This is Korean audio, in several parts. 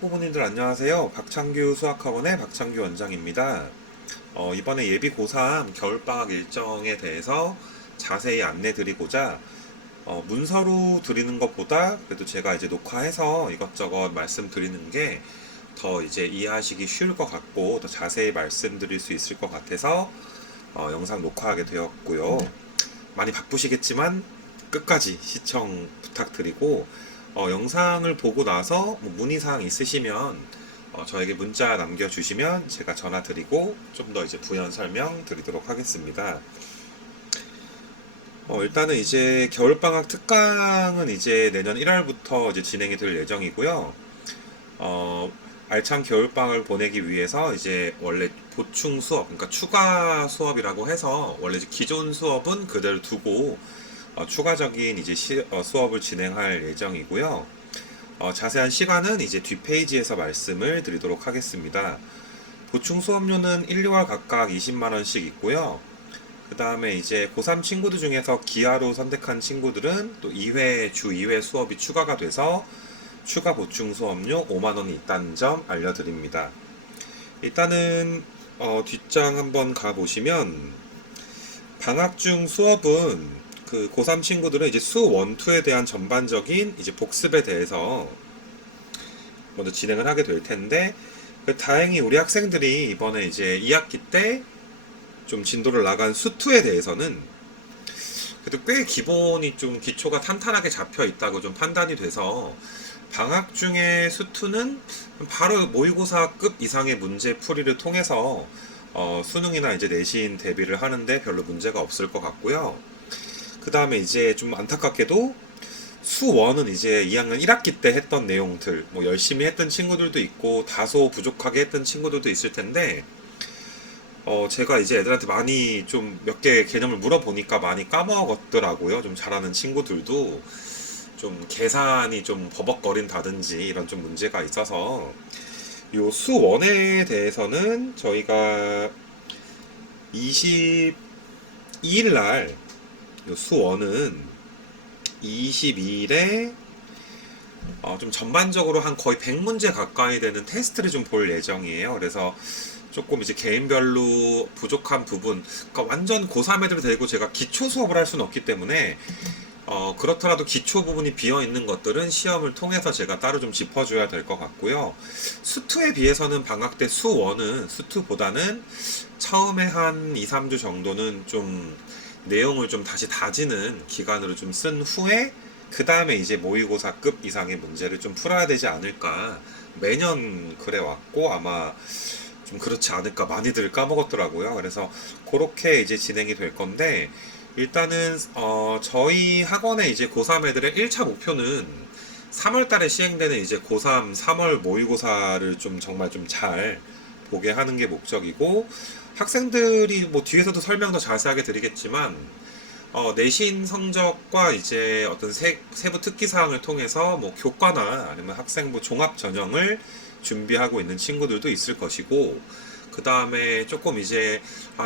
학부모님들 안녕하세요. 박창규 수학학원의 박창규 원장입니다. 이번에 예비 고3 겨울방학 일정에 대해서 자세히 안내 드리고자 문서로 드리는 것보다 그래도 제가 이제 녹화해서 이것저것 말씀드리는 게 더 이제 이해하시기 쉬울 것 같고 더 자세히 말씀드릴 수 있을 것 같아서 영상 녹화하게 되었고요. 많이 바쁘시겠지만 끝까지 시청 부탁드리고 영상을 보고 나서 뭐 문의사항 있으시면 저에게 문자 남겨주시면 제가 전화 드리고 좀 더 이제 부연 설명 드리도록 하겠습니다. 일단은 이제 겨울방학 특강은 이제 내년 1월부터 이제 진행이 될 예정이고요. 어, 알찬 겨울방학을 보내기 위해서 이제 원래 보충 수업, 그러니까 추가 수업이라고 해서 원래 이제 기존 수업은 그대로 두고 추가적인 이제 수업을 진행할 예정이고요. 자세한 시간은 이제 뒷페이지에서 말씀을 드리도록 하겠습니다. 보충 수업료는 1, 2월 각각 20만 원씩 있고요. 그 다음에 이제 고3 친구들 중에서 기하로 선택한 친구들은 또 2회, 주 2회 수업이 추가가 돼서 추가 보충 수업료 5만 원이 있다는 점 알려드립니다. 일단은 뒷장 한번 가보시면 방학 중 수업은 그 고3 친구들은 이제 수 1, 2에 대한 전반적인 이제 복습에 대해서 먼저 진행을 하게 될 텐데 다행히 우리 학생들이 이번에 이제 2학기 때 좀 진도를 나간 수 2에 대해서는 그래도 꽤 기본이 좀 기초가 탄탄하게 잡혀 있다고 좀 판단이 돼서 방학 중에 수 2는 바로 모의고사급 이상의 문제 풀이를 통해서 수능이나 이제 내신 대비를 하는데 별로 문제가 없을 것 같고요. 그 다음에 이제 좀 안타깝게도 수1은 이제 2학년 1학기 때 했던 내용들, 뭐 열심히 했던 친구들도 있고, 다소 부족하게 했던 친구들도 있을 텐데, 제가 이제 애들한테 많이 좀 몇 개 개념을 물어보니까 많이 까먹었더라고요. 좀 잘하는 친구들도 좀 계산이 좀 버벅거린다든지 이런 좀 문제가 있어서, 요 수1에 대해서는 저희가 22일 날, 요 수1은 22일에 좀 전반적으로 한 거의 100문제 가까이 되는 테스트를 좀 볼 예정이에요. 그래서 조금 이제 개인별로 부족한 부분, 그러니까 완전 고3 애들 데리고 제가 기초 수업을 할 수는 없기 때문에 그렇더라도 기초 부분이 비어 있는 것들은 시험을 통해서 제가 따로 좀 짚어줘야 될 것 같고요. 수2에 비해서는 방학 때 수1은 수2보다는 처음에 한 2, 3주 정도는 좀 내용을 좀 다시 다지는 기간으로 좀 쓴 후에 그 다음에 이제 모의고사급 이상의 문제를 좀 풀어야 되지 않을까. 매년 그래 왔고 아마 좀 그렇지 않을까 많이들 까먹었더라고요. 그래서 그렇게 이제 진행이 될 건데 일단은 저희 학원의 이제 고3 애들의 1차 목표는 3월 달에 시행되는 이제 고3 3월 모의고사를 좀 정말 좀 잘 보게 하는 게 목적이고 학생들이 뭐 뒤에서도 설명 더 자세하게 드리겠지만 내신 성적과 이제 어떤 세부 특기 사항을 통해서 뭐 교과나 아니면 학생부 종합 전형을 준비하고 있는 친구들도 있을 것이고 그 다음에 조금 이제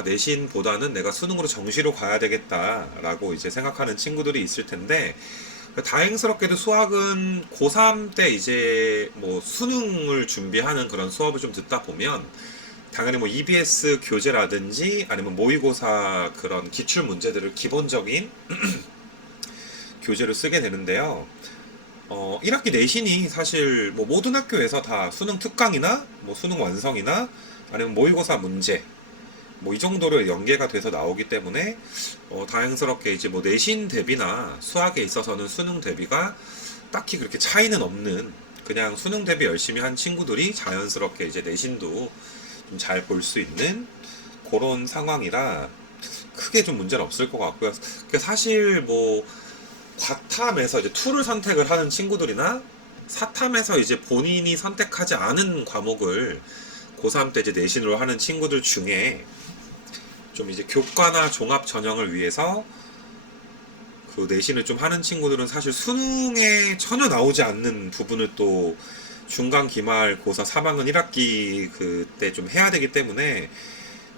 내신보다는 내가 수능으로 정시로 가야 되겠다라고 이제 생각하는 친구들이 있을 텐데 다행스럽게도 수학은 고3 때 이제 뭐 수능을 준비하는 그런 수업을 좀 듣다 보면 당연히 뭐 EBS 교재라든지 아니면 모의고사 그런 기출 문제들을 기본적인 교재로 쓰게 되는데요. 1학기 내신이 사실 뭐 모든 학교에서 다 수능 특강이나 뭐 수능 완성이나 아니면 모의고사 문제 뭐 이 정도로 연계가 돼서 나오기 때문에 다행스럽게 이제 뭐 내신 대비나 수학에 있어서는 수능 대비가 딱히 그렇게 차이는 없는 그냥 수능 대비 열심히 한 친구들이 자연스럽게 이제 내신도 좀 잘 볼 수 있는 그런 상황이라 크게 좀 문제는 없을 것 같고요. 사실 뭐 과탐에서 이제 2를 선택을 하는 친구들이나 사탐에서 이제 본인이 선택하지 않은 과목을 고3 때 이제 내신으로 하는 친구들 중에 좀 이제 교과나 종합 전형을 위해서 그 내신을 좀 하는 친구들은 사실 수능에 전혀 나오지 않는 부분을 또 중간 기말 고사 3학년 1학기 그때 좀 해야 되기 때문에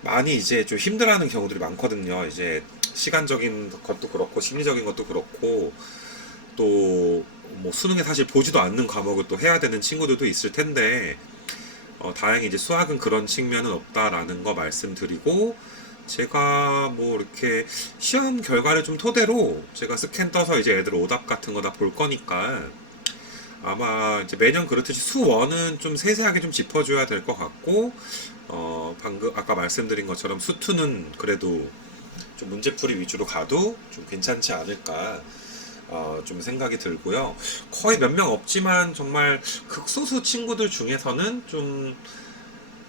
많이 이제 좀 힘들어하는 경우들이 많거든요. 이제 시간적인 것도 그렇고 심리적인 것도 그렇고 또 뭐 수능에 사실 보지도 않는 과목을 또 해야 되는 친구들도 있을 텐데 다행히 이제 수학은 그런 측면은 없다라는 거 말씀드리고 제가 뭐 이렇게 시험 결과를 좀 토대로 제가 스캔 떠서 이제 애들 오답 같은 거 다 볼 거니까 아마 이제 매년 그렇듯이 수원은 좀 세세하게 좀 짚어줘야 될 것 같고 방금 아까 말씀드린 것처럼 수투는 그래도 좀 문제풀이 위주로 가도 좀 괜찮지 않을까 좀 생각이 들고요. 거의 몇 명 없지만 정말 극소수 친구들 중에서는 좀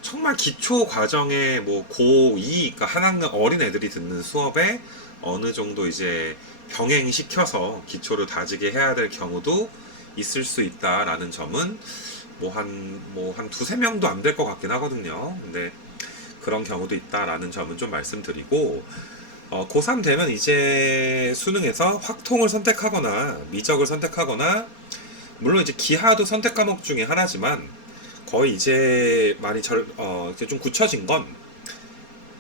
정말 기초 과정에 뭐 고2, 그러니까 한 학년 어린 애들이 듣는 수업에 어느 정도 이제 병행시켜서 기초를 다지게 해야 될 경우도 있을 수 있다라는 점은 한 두세 명도 안 될 것 같긴 하거든요. 근데 그런 경우도 있다라는 점은 좀 말씀드리고, 고3 되면 이제 수능에서 확통을 선택하거나 미적을 선택하거나, 물론 이제 기하도 선택 과목 중에 하나지만 거의 이제 많이 이제 좀 굳혀진 건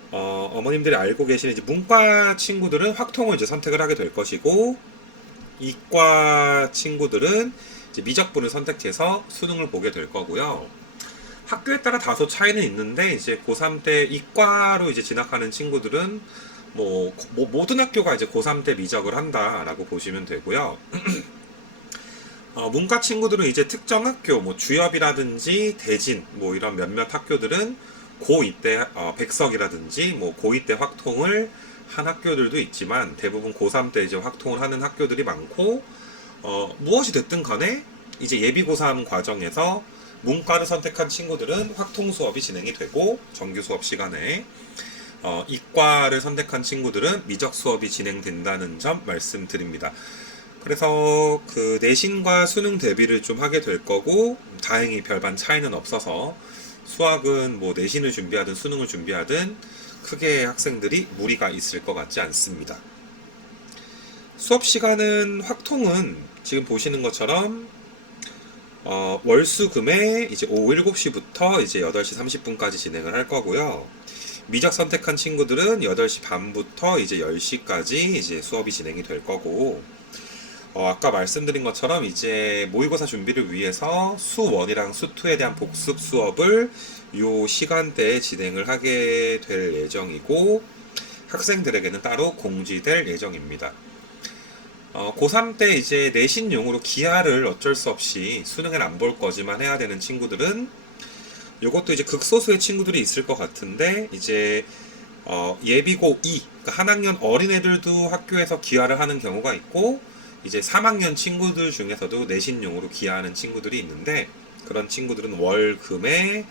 어머님들이 알고 계시는 이제 문과 친구들은 확통을 이제 선택을 하게 될 것이고 이과 친구들은 이제 미적분을 선택해서 수능을 보게 될 거고요. 학교에 따라 다소 차이는 있는데 이제 고3 때 이과로 이제 진학하는 친구들은 모든 학교가 이제 고3 때 미적을 한다라고 보시면 되고요. 문과 친구들은 이제 특정 학교, 뭐 주엽이라든지 대진, 뭐 이런 몇몇 학교들은 고2 때 백석이라든지 뭐 고2 때 확통을 한 학교들도 있지만 대부분 고3 때 이제 확통을 하는 학교들이 많고 무엇이 됐든 간에 이제 예비 고3 과정에서 문과를 선택한 친구들은 확통 수업이 진행이 되고 정규 수업 시간에 이과를 선택한 친구들은 미적 수업이 진행된다는 점 말씀드립니다. 그래서 그 내신과 수능 대비를 좀 하게 될 거고 다행히 별반 차이는 없어서 수학은 뭐 내신을 준비하든 수능을 준비하든 크게 학생들이 무리가 있을 것 같지 않습니다. 수업 시간은 확통은 지금 보시는 것처럼 월수금에 이제 오후 7시부터 이제 8시 30분까지 진행을 할 거고요. 미적 선택한 친구들은 8시 반부터 이제 10시까지 이제 수업이 진행이 될 거고 아까 말씀드린 것처럼 이제 모의고사 준비를 위해서 수1이랑 수2에 대한 복습 수업을 요 시간대에 진행을 하게 될 예정이고 학생들에게는 따로 공지될 예정입니다. 고3 때 이제 내신용으로 기하를 어쩔 수 없이 수능엔 안 볼 거지만 해야 되는 친구들은 요것도 이제 극소수의 친구들이 있을 것 같은데 이제 예비고 2, 그러니까 한 학년 어린 애들도 학교에서 기하를 하는 경우가 있고 이제 3학년 친구들 중에서도 내신용으로 기하하는 친구들이 있는데 그런 친구들은 월금에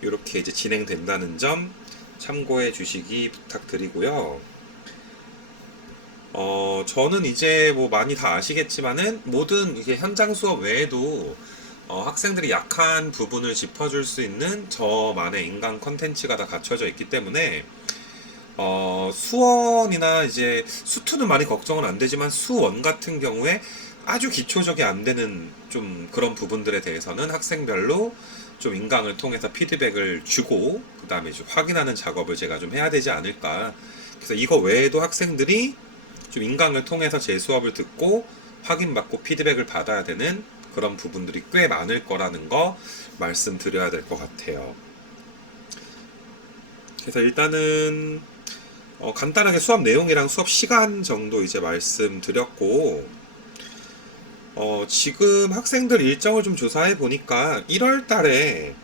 이렇게 이제 진행된다는 점 참고해 주시기 부탁드리고요. 저는 이제 뭐 많이 다 아시겠지만은 모든 이게 현장 수업 외에도 학생들이 약한 부분을 짚어줄 수 있는 저만의 인간 컨텐츠가 다 갖춰져 있기 때문에 수원이나 이제 수투는 많이 걱정은 안 되지만 수원 같은 경우에 아주 기초적이 안 되는 좀 그런 부분들에 대해서는 학생별로 좀 인강을 통해서 피드백을 주고 그 다음에 이제 확인하는 작업을 제가 좀 해야 되지 않을까. 그래서 이거 외에도 학생들이 좀 인강을 통해서 제 수업을 듣고 확인받고 피드백을 받아야 되는 그런 부분들이 꽤 많을 거라는 거 말씀드려야 될 것 같아요. 그래서 일단은 간단하게 수업 내용이랑 수업 시간 정도 이제 말씀드렸고 지금 학생들 일정을 좀 조사해 보니까 1월 달에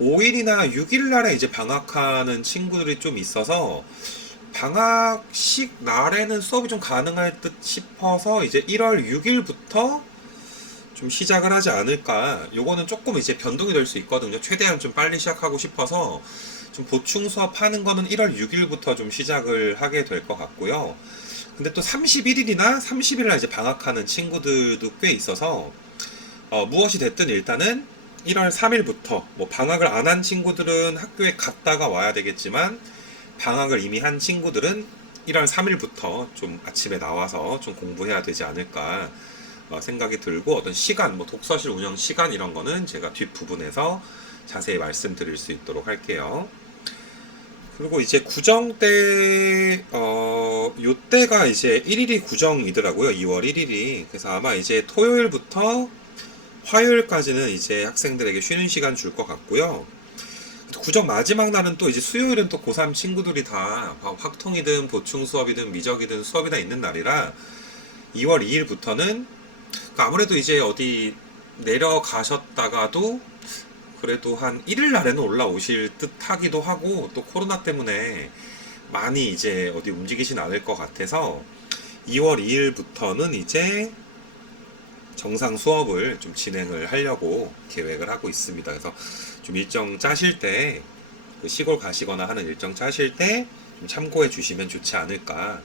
5일이나 6일 날에 이제 방학하는 친구들이 좀 있어서 방학식 날에는 수업이 좀 가능할 듯 싶어서 이제 1월 6일부터 좀 시작을 하지 않을까. 요거는 조금 이제 변동이 될 수 있거든요. 최대한 좀 빨리 시작하고 싶어서 좀 보충 수업 하는 거는 1월 6일부터 좀 시작을 하게 될 것 같고요. 근데 또 31일이나 30일날 이제 방학하는 친구들도 꽤 있어서 무엇이 됐든 일단은 1월 3일부터 뭐 방학을 안 한 친구들은 학교에 갔다가 와야 되겠지만 방학을 이미 한 친구들은 1월 3일부터 좀 아침에 나와서 좀 공부해야 되지 않을까 생각이 들고 어떤 시간, 뭐 독서실 운영 시간 이런 거는 제가 뒷부분에서 자세히 말씀드릴 수 있도록 할게요. 그리고 이제 구정 때, 요때가 이제 1일이 구정이더라고요. 2월 1일이. 그래서 아마 이제 토요일부터 화요일까지는 이제 학생들에게 쉬는 시간 줄 것 같고요. 구정 마지막 날은 또 이제 수요일은 또 고3 친구들이 다 확통이든 보충 수업이든 미적이든 수업이 다 있는 날이라 2월 2일부터는 아무래도 이제 어디 내려가셨다가도 그래도 한 1일 날에는 올라오실 듯 하기도 하고 또 코로나 때문에 많이 이제 어디 움직이진 않을 것 같아서 2월 2일부터는 이제 정상 수업을 좀 진행을 하려고 계획을 하고 있습니다. 그래서 좀 일정 짜실 때, 그 시골 가시거나 하는 일정 짜실 때 좀 참고해 주시면 좋지 않을까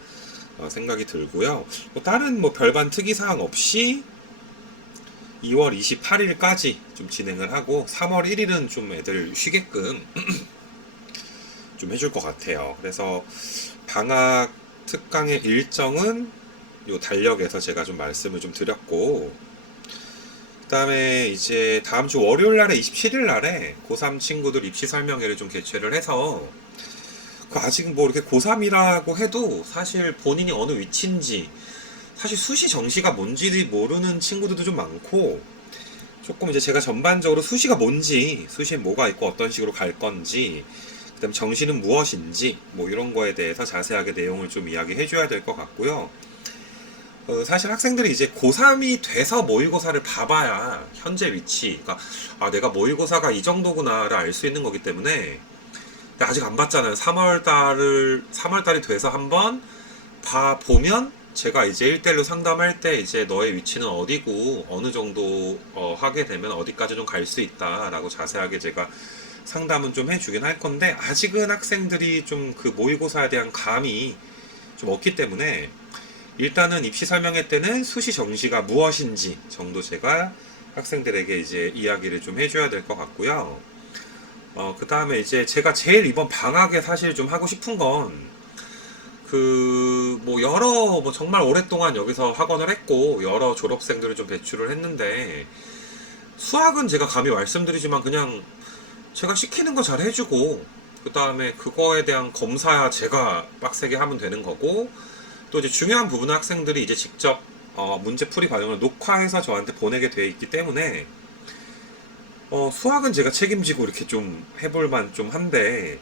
생각이 들고요. 뭐 다른 뭐 별반 특이사항 없이 2월 28일까지 좀 진행을 하고 3월 1일은 좀 애들 쉬게끔 좀 해줄 것 같아요. 그래서 방학 특강의 일정은 요 달력에서 제가 좀 말씀을 좀 드렸고, 그 다음에 이제 다음 주 월요일 날에 27일 날에 고3 친구들 입시 설명회를 좀 개최를 해서 그 아직 뭐 이렇게 고3이라고 해도 사실 본인이 어느 위치인지 사실 수시 정시가 뭔지 모르는 친구들도 좀 많고 조금 이제 제가 전반적으로 수시가 뭔지 수시에 뭐가 있고 어떤 식으로 갈 건지 그다음 정시는 무엇인지 뭐 이런 거에 대해서 자세하게 내용을 좀 이야기해 줘야 될 것 같고요. 사실 학생들이 이제 고3이 돼서 모의고사를 봐봐야 현재 위치, 그러니까 아 내가 모의고사가 이 정도구나를 알 수 있는 거기 때문에 근데 아직 안 봤잖아요. 3월달이 돼서 한번 봐 보면 제가 이제 1대1로 상담할 때 이제 너의 위치는 어디고 어느 정도 하게 되면 어디까지 좀 갈 수 있다라고 자세하게 제가 상담은 좀 해주긴 할 건데 아직은 학생들이 좀 그 모의고사에 대한 감이 좀 없기 때문에 일단은 입시 설명회 때는 수시 정시가 무엇인지 정도 제가 학생들에게 이제 이야기를 좀 해줘야 될 것 같고요. 그 다음에 이제 제가 제일 이번 방학에 사실 좀 하고 싶은 건 뭐 정말 오랫동안 여기서 학원을 했고 여러 졸업생들을 좀 배출을 했는데 수학은 제가 감히 말씀드리지만 그냥 제가 시키는 거 잘 해주고 그 다음에 그거에 대한 검사 제가 빡세게 하면 되는 거고 또 이제 중요한 부분은 학생들이 이제 직접 문제풀이 과정을 녹화해서 저한테 보내게 되어 있기 때문에 수학은 제가 책임지고 이렇게 좀 해볼만 좀 한데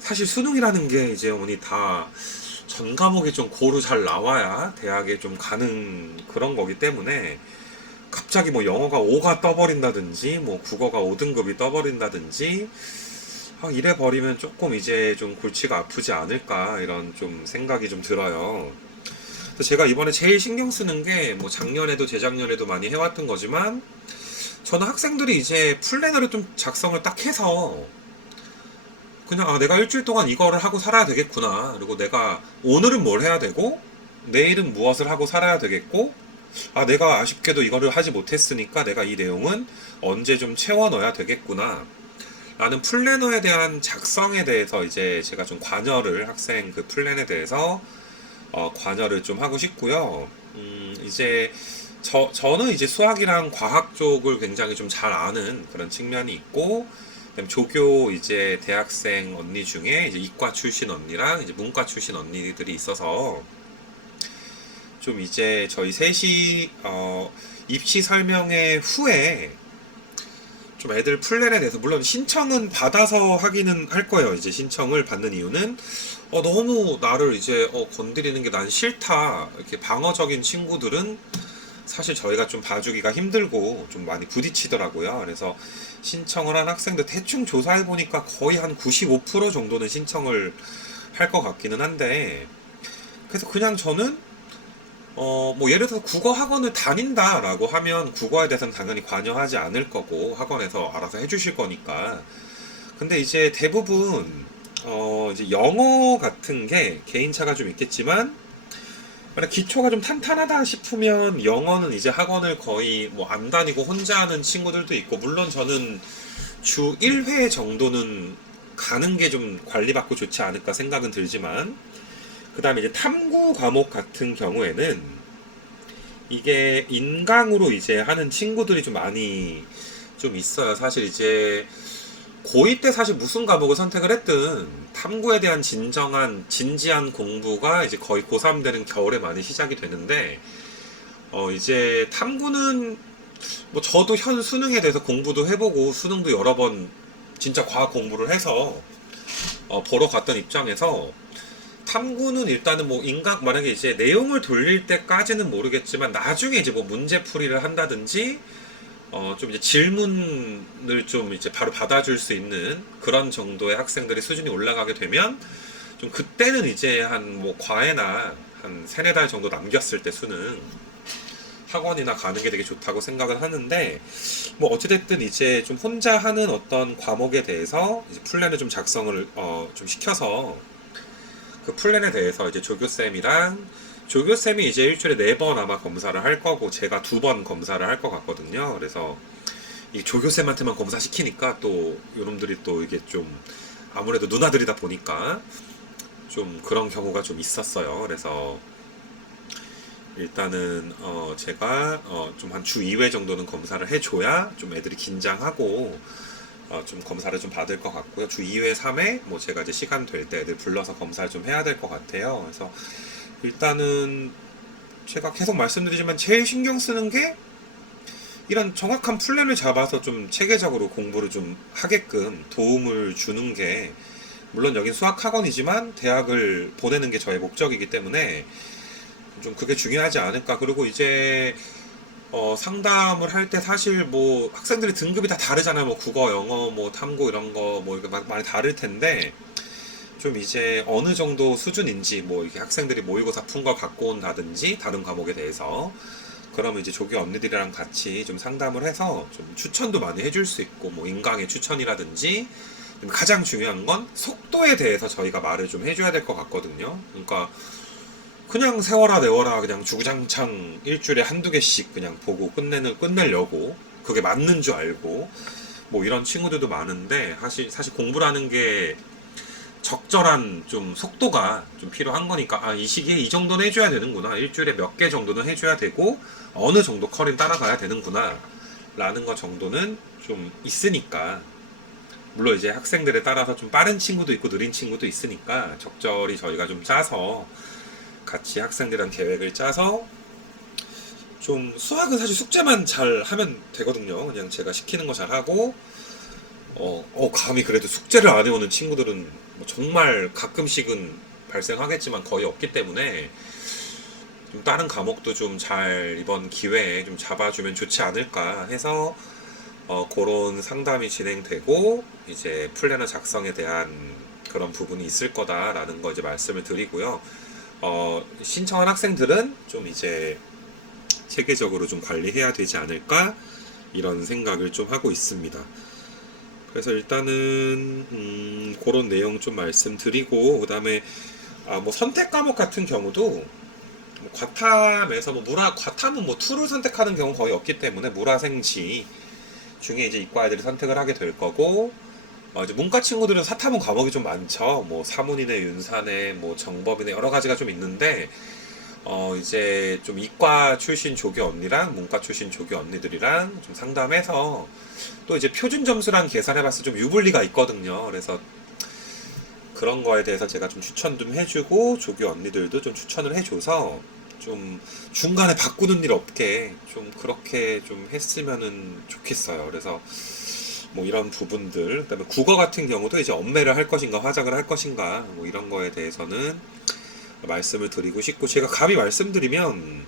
사실 수능이라는 게 이제 어머니 다 전 과목이 좀 고루 잘 나와야 대학에 좀 가는 그런 거기 때문에 갑자기 뭐 영어가 5가 떠버린다든지 뭐 국어가 5등급이 떠버린다든지 이래 버리면 조금 이제 좀 골치가 아프지 않을까 이런 좀 생각이 좀 들어요. 그래서 제가 이번에 제일 신경 쓰는 게 뭐 작년에도 재작년에도 많이 해왔던 거지만 저는 학생들이 이제 플래너를 좀 작성을 딱 해서 그냥 내가 일주일 동안 이거를 하고 살아야 되겠구나. 그리고 내가 오늘은 뭘 해야 되고 내일은 무엇을 하고 살아야 되겠고 내가 아쉽게도 이거를 하지 못했으니까 내가 이 내용은 언제 좀 채워 넣어야 되겠구나. 라는 플래너에 대한 작성에 대해서 이제 제가 좀 관여를 학생 그 플랜에 대해서 관여를 좀 하고 싶고요. 이제 저는 이제 수학이랑 과학 쪽을 굉장히 좀 잘 아는 그런 측면이 있고 그다음에 조교 이제 대학생 언니 중에 이제 이과 출신 언니랑 이제 문과 출신 언니들이 있어서 좀 이제 저희 셋이 입시 설명회 후에 좀 애들 플랜에 대해서 물론 신청은 받아서 하기는 할 거예요. 이제 신청을 받는 이유는 너무 나를 이제 건드리는 게 난 싫다 이렇게 방어적인 친구들은 사실 저희가 좀 봐주기가 힘들고 좀 많이 부딪히더라고요. 그래서 신청을 한 학생들 대충 조사해 보니까 거의 한 95% 정도는 신청을 할 것 같기는 한데 그래서 그냥 저는 뭐 예를 들어서 국어 학원을 다닌다라고 하면 국어에 대해서는 당연히 관여하지 않을 거고 학원에서 알아서 해주실 거니까 근데 이제 대부분 이제 영어 같은 게 개인차가 좀 있겠지만 만약 기초가 좀 탄탄하다 싶으면 영어는 이제 학원을 거의 뭐 안 다니고 혼자 하는 친구들도 있고 물론 저는 주 1회 정도는 가는 게 좀 관리받고 좋지 않을까 생각은 들지만 그 다음에 이제 탐구 과목 같은 경우에는 이게 인강으로 이제 하는 친구들이 좀 많이 좀 있어요. 사실 이제 고2 때 사실 무슨 과목을 선택을 했든 탐구에 대한 진지한 공부가 이제 거의 고3 되는 겨울에 많이 시작이 되는데, 이제 탐구는 뭐 저도 현 수능에 대해서 공부도 해보고 수능도 여러 번 진짜 과학 공부를 해서 보러 갔던 입장에서, 탐구는 일단은 뭐 인강 만약에 이제 내용을 돌릴 때까지는 모르겠지만 나중에 이제 뭐 문제풀이를 한다든지 좀 이제 질문을 좀 이제 바로 받아줄 수 있는 그런 정도의 학생들의 수준이 올라가게 되면, 좀 그때는 이제 한 뭐 과외나 한 세네 달 정도 남겼을 때 수능 학원이나 가는 게 되게 좋다고 생각을 하는데, 뭐 어찌됐든 이제 좀 혼자 하는 어떤 과목에 대해서 이제 플랜을 좀 작성을 좀 시켜서, 그 플랜에 대해서 이제 조교쌤이 이제 일주일에 4번 아마 검사를 할 거고 제가 2번 검사를 할 것 같거든요. 그래서 이 조교쌤한테만 검사 시키니까 또 요놈들이 또 이게 좀 아무래도 누나들이다 보니까 좀 그런 경우가 좀 있었어요. 그래서 일단은 제가 좀 한 주 2회 정도는 검사를 해줘야 좀 애들이 긴장하고 좀 검사를 좀 받을 것 같고요. 주 2회, 3회 뭐 제가 이제 시간 될 때 애들 불러서 검사를 좀 해야 될 것 같아요. 그래서 일단은 제가 계속 말씀드리지만 제일 신경 쓰는 게 이런 정확한 플랜을 잡아서 좀 체계적으로 공부를 좀 하게끔 도움을 주는 게, 물론 여긴 수학학원이지만 대학을 보내는 게 저의 목적이기 때문에 좀 그게 중요하지 않을까. 그리고 이제 상담을 할 때 사실 뭐 학생들의 등급이 다 다르잖아요. 뭐 국어, 영어, 뭐 탐구 이런 거 뭐 이렇게 많이 다를 텐데, 좀 이제 어느 정도 수준인지 뭐 이렇게 학생들이 모의고사 푼 걸 갖고 온다든지 다른 과목에 대해서, 그러면 이제 조교 언니들이랑 같이 좀 상담을 해서 좀 추천도 많이 해줄 수 있고, 뭐 인강의 추천이라든지, 가장 중요한 건 속도에 대해서 저희가 말을 좀 해줘야 될 것 같거든요. 그러니까 그냥 세워라 내워라 그냥 주구장창 일주일에 한두 개씩 그냥 보고 끝내려고 그게 맞는 줄 알고 뭐 이런 친구들도 많은데, 사실 공부라는 게 적절한 좀 속도가 좀 필요한 거니까, 이 시기에 이 정도는 해줘야 되는구나, 일주일에 몇 개 정도는 해줘야 되고 어느 정도 커리는 따라가야 되는구나 라는 거 정도는 좀 있으니까, 물론 이제 학생들에 따라서 좀 빠른 친구도 있고 느린 친구도 있으니까 적절히 저희가 좀 짜서 같이 학생들이랑 계획을 짜서, 좀 수학은 사실 숙제만 잘 하면 되거든요. 그냥 제가 시키는 거 잘 하고, 감히 그래도 숙제를 안 해오는 친구들은 뭐 정말 가끔씩은 발생하겠지만 거의 없기 때문에, 좀 다른 과목도 좀 잘 이번 기회에 좀 잡아주면 좋지 않을까 해서 그런 상담이 진행되고 이제 플래너 작성에 대한 그런 부분이 있을 거다라는 거 이제 말씀을 드리고요. 신청한 학생들은 좀 이제 체계적으로 좀 관리해야 되지 않을까 이런 생각을 좀 하고 있습니다. 그래서 일단은 그런 내용 좀 말씀드리고, 그다음에 뭐 선택 과목 같은 경우도 뭐 과탐에서 뭐 과탐은 뭐 툴을 선택하는 경우 거의 없기 때문에 물화생지 중에 이제 이과 애들이 선택을 하게 될 거고, 이제 문과 친구들은 사탐은 과목이 좀 많죠. 뭐 사문이네, 윤사네, 뭐 정법이네, 여러 가지가 좀 있는데, 이제 좀 이과 출신 조교 언니랑 문과 출신 조교 언니들이랑 좀 상담해서 또 이제 표준 점수랑 계산해봤을 때 좀 유불리가 있거든요. 그래서 그런 거에 대해서 제가 좀 추천 좀 해주고 조교 언니들도 좀 추천을 해줘서 좀 중간에 바꾸는 일 없게 좀 그렇게 좀 했으면은 좋겠어요. 그래서 뭐 이런 부분들, 그다음에 국어 같은 경우도 이제 엄매를 할 것인가 화작을 할 것인가 뭐 이런 거에 대해서는 말씀을 드리고 싶고, 제가 감히 말씀드리면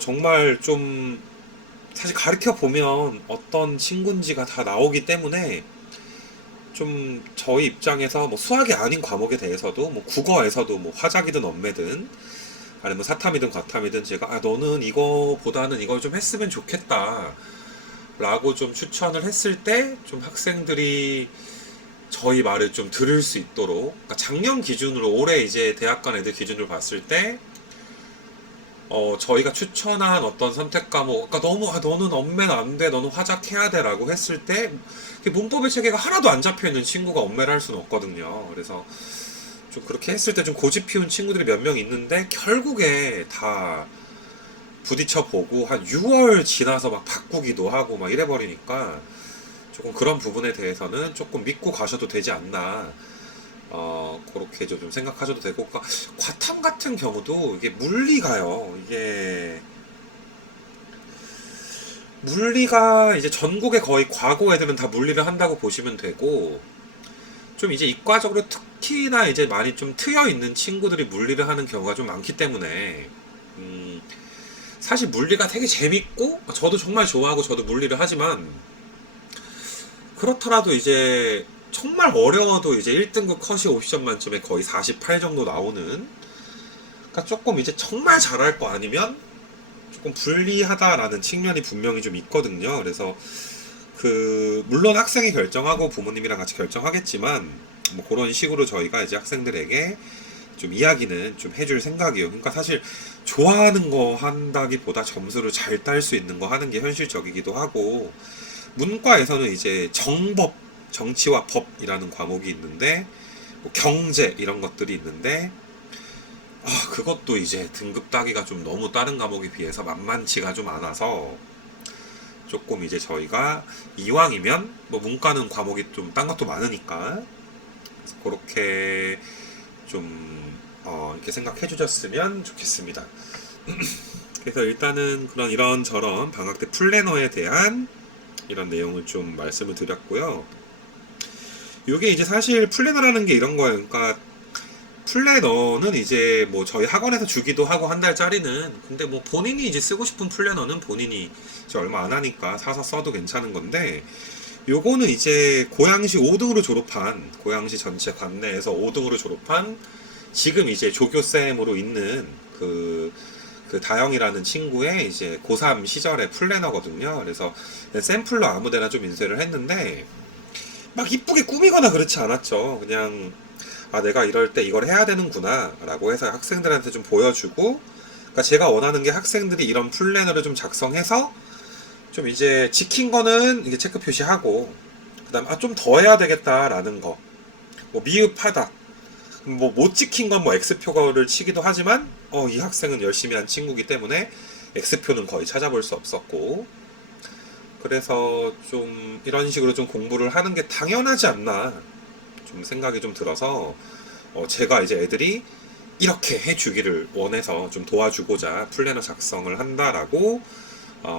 정말 좀 사실 가르쳐 보면 어떤 친구인지가 다 나오기 때문에, 좀 저희 입장에서 뭐 수학이 아닌 과목에 대해서도 뭐 국어에서도 뭐 화작이든 엄매든 아니면 뭐 사탐이든 과탐이든 제가 너는 이거보다는 이걸 좀 했으면 좋겠다 라고 좀 추천을 했을 때 좀 학생들이 저희 말을 좀 들을 수 있도록, 그러니까 작년 기준으로 올해 이제 대학 간 애들 기준으로 봤을 때 저희가 추천한 어떤 선택 과목, 그러니까 너무 너는 엄매는 안 돼, 너는 화작해야 돼라고 했을 때 문법의 체계가 하나도 안 잡혀 있는 친구가 엄매를 할 수는 없거든요. 그래서 좀 그렇게 했을 때 좀 고집 피운 친구들이 몇 명 있는데 결국에 다 부딪혀 보고 한 6월 지나서 막 바꾸기도 하고 막 이래 버리니까 조금 그런 부분에 대해서는 조금 믿고 가셔도 되지 않나. 그렇게 좀 생각하셔도 되고, 그러니까 과탐 같은 경우도 이게 물리가요. 이게 물리가 이제 전국에 거의 과고 애들은 다 물리를 한다고 보시면 되고, 좀 이제 이과적으로 특히나 이제 많이 좀 트여 있는 친구들이 물리를 하는 경우가 좀 많기 때문에, 사실 물리가 되게 재밌고, 저도 정말 좋아하고 저도 물리를 하지만, 그렇더라도 이제 정말 어려워도 이제 1등급 컷이 옵션 만점에 거의 48 정도 나오는, 그러니까 조금 이제 정말 잘할 거 아니면 조금 불리하다라는 측면이 분명히 좀 있거든요. 그래서 물론 학생이 결정하고 부모님이랑 같이 결정하겠지만, 뭐 그런 식으로 저희가 이제 학생들에게 좀 이야기는 좀 해줄 생각이에요. 그러니까 사실 좋아하는 거 한다기보다 점수를 잘 딸 수 있는 거 하는 게 현실적이기도 하고, 문과에서는 이제 정치와 법이라는 과목이 있는데, 뭐 경제 이런 것들이 있는데, 그것도 이제 등급 따기가 좀 너무 다른 과목에 비해서 만만치가 좀 않아서, 조금 이제 저희가 이왕이면 뭐 문과는 과목이 좀 딴 것도 많으니까, 그래서 그렇게 좀 이렇게 생각해 주셨으면 좋겠습니다. 그래서 일단은 그런 이런저런 방학 때 플래너에 대한 이런 내용을 좀 말씀을 드렸고요. 이게 이제 사실 플래너라는 게 이런 거예요. 그러니까 플래너는 이제 뭐 저희 학원에서 주기도 하고 한 달짜리는, 근데 뭐 본인이 이제 쓰고 싶은 플래너는 본인이 이제 얼마 안 하니까 사서 써도 괜찮은 건데, 요거는 이제 고양시 5등으로 졸업한, 고양시 전체 관내에서 5등으로 졸업한 지금 이제 조교쌤으로 있는 그 다영이라는 친구의 이제 고3 시절의 플래너거든요. 그래서 샘플로 아무데나 좀 인쇄를 했는데 막 이쁘게 꾸미거나 그렇지 않았죠. 그냥 내가 이럴 때 이걸 해야 되는구나 라고 해서 학생들한테 좀 보여주고, 그러니까 제가 원하는 게 학생들이 이런 플래너를 좀 작성해서 좀 이제 지킨 거는 이게 체크 표시하고, 그 다음 좀 더 해야 되겠다라는 거, 뭐 미흡하다, 뭐 못 지킨 건 뭐 X표를 치기도 하지만 이 학생은 열심히 한 친구기 때문에 X표는 거의 찾아볼 수 없었고, 그래서 좀 이런 식으로 좀 공부를 하는 게 당연하지 않나 좀 생각이 좀 들어서, 제가 이제 애들이 이렇게 해주기를 원해서 좀 도와주고자 플래너 작성을 한다라고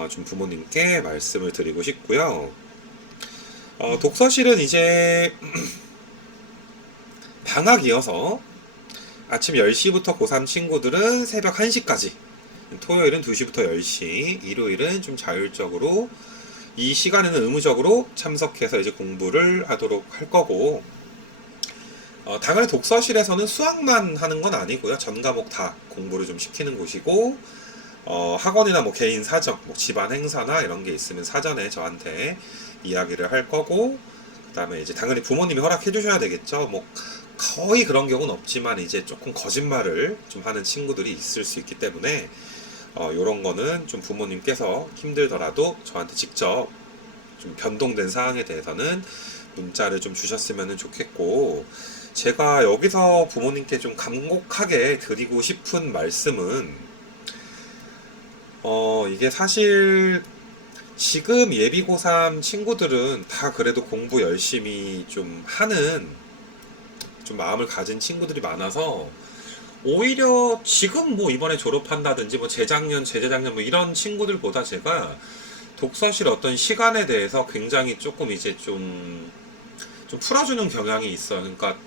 좀 부모님께 말씀을 드리고 싶고요. 독서실은 이제 방학이어서 아침 10시부터 고3 친구들은 새벽 1시까지, 토요일은 2시부터 10시, 일요일은 좀 자율적으로 이 시간에는 의무적으로 참석해서 이제 공부를 하도록 할 거고, 당연히 독서실에서는 수학만 하는 건 아니고요. 전 과목 다 공부를 좀 시키는 곳이고, 학원이나 뭐 개인 사정, 뭐 집안 행사나 이런 게 있으면 사전에 저한테 이야기를 할 거고, 그 다음에 이제 당연히 부모님이 허락해 주셔야 되겠죠. 뭐 거의 그런 경우는 없지만 이제 조금 거짓말을 좀 하는 친구들이 있을 수 있기 때문에, 요런 거는 좀 부모님께서 힘들더라도 저한테 직접 좀 변동된 사항에 대해서는 문자를 좀 주셨으면 좋겠고, 제가 여기서 부모님께 좀 간곡하게 드리고 싶은 말씀은, 이게 사실 지금 예비 고3 친구들은 다 그래도 공부 열심히 좀 하는 좀 마음을 가진 친구들이 많아서, 오히려 지금 뭐 이번에 졸업한다든지 뭐 재작년, 재재작년 뭐 이런 친구들보다 제가 독서실 어떤 시간에 대해서 굉장히 조금 이제 좀 풀어주는 경향이 있어요. 그러니까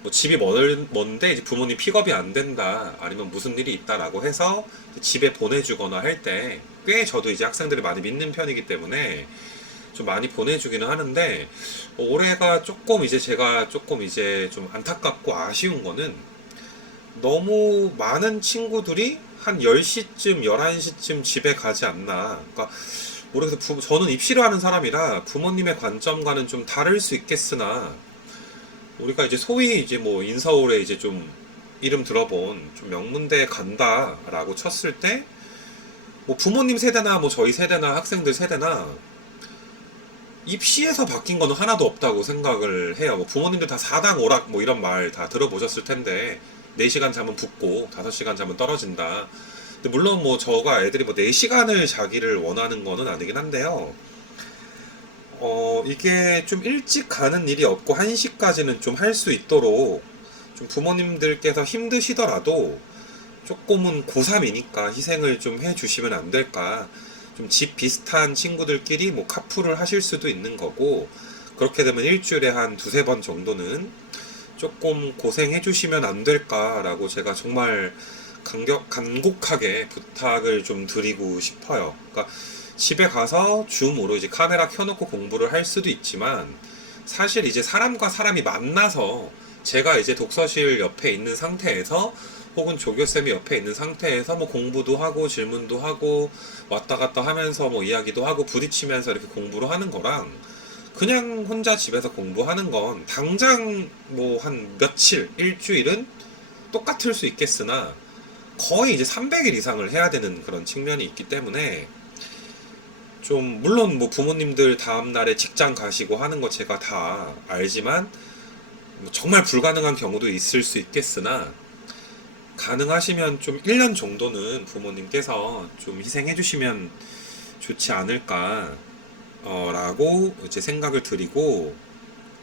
뭐 집이 먼데 이제 부모님 픽업이 안 된다, 아니면 무슨 일이 있다라고 해서 집에 보내주거나 할 때 꽤 저도 이제 학생들을 많이 믿는 편이기 때문에 좀 많이 보내주기는 하는데, 올해가 조금 이제 제가 조금 이제 좀 안타깝고 아쉬운 거는, 너무 많은 친구들이 한 10시쯤, 11시쯤 집에 가지 않나. 그러니까 모르겠어요. 저는 입시를 하는 사람이라 부모님의 관점과는 좀 다를 수 있겠으나, 우리가 이제 소위 이제 뭐 인서울에 이제 좀 이름 들어본 좀 명문대에 간다라고 쳤을 때, 뭐 부모님 세대나 뭐 저희 세대나 학생들 세대나 입시에서 바뀐 거는 하나도 없다고 생각을 해요. 뭐 부모님들 다 사당 오락 뭐 이런 말 다 들어보셨을 텐데, 4시간 자면 붓고 5시간 자면 떨어진다. 근데 물론 뭐 저가 애들이 뭐 4시간을 자기를 원하는 거는 아니긴 한데요. 이게 좀 일찍 가는 일이 없고 1시까지는 좀 할 수 있도록 좀 부모님들께서 힘드시더라도 조금은 고3이니까 희생을 좀 해주시면 안 될까. 좀 집 비슷한 친구들끼리 뭐 카풀을 하실 수도 있는 거고, 그렇게 되면 일주일에 한 두세 번 정도는 조금 고생해 주시면 안 될까라고 제가 정말 간곡하게 부탁을 좀 드리고 싶어요. 그러니까 집에 가서 줌으로 이제 카메라 켜놓고 공부를 할 수도 있지만, 사실 이제 사람과 사람이 만나서 제가 이제 독서실 옆에 있는 상태에서 혹은 조교쌤이 옆에 있는 상태에서 뭐 공부도 하고 질문도 하고 왔다 갔다 하면서 뭐 이야기도 하고 부딪히면서 이렇게 공부를 하는 거랑, 그냥 혼자 집에서 공부하는 건 당장 뭐 한 며칠, 일주일은 똑같을 수 있겠으나 거의 이제 300일 이상을 해야 되는 그런 측면이 있기 때문에, 좀 물론 뭐 부모님들 다음날에 직장 가시고 하는 거 제가 다 알지만 뭐 정말 불가능한 경우도 있을 수 있겠으나, 가능하시면 좀 1년 정도는 부모님께서 좀 희생해 주시면 좋지 않을까 라고 이제 생각을 드리고,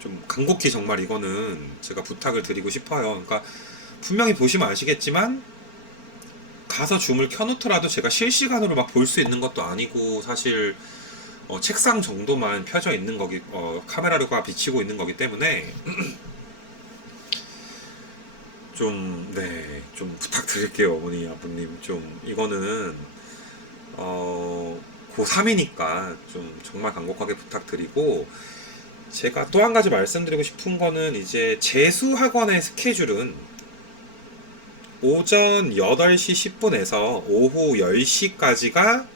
좀 간곡히 정말 이거는 제가 부탁을 드리고 싶어요. 그러니까 분명히 보시면 아시겠지만 가서 줌을 켜놓더라도 제가 실시간으로 막 볼 수 있는 것도 아니고, 사실 책상 정도만 펴져 있는 거기, 카메라가 비치고 있는 거기 때문에 좀, 네, 좀 부탁드릴게요. 어머니, 아버님. 좀 이거는 고3이니까 좀 정말 간곡하게 부탁드리고, 제가 또 한 가지 말씀드리고 싶은 거는, 이제 재수학원의 스케줄은 오전 8시 10분에서 오후 10시까지가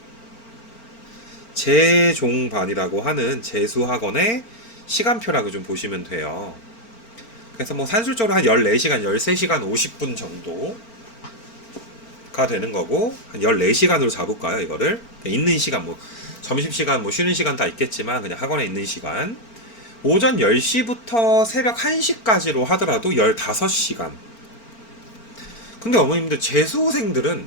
재종반이라고 하는 재수학원의 시간표라고 좀 보시면 돼요. 그래서 뭐 산술적으로 한 14시간, 13시간 50분 정도가 되는 거고, 한 14시간으로 잡을까요, 이거를? 있는 시간, 뭐 점심시간, 뭐 쉬는 시간 다 있겠지만 그냥 학원에 있는 시간. 오전 10시부터 새벽 1시까지로 하더라도 15시간. 근데 어머님들, 재수생들은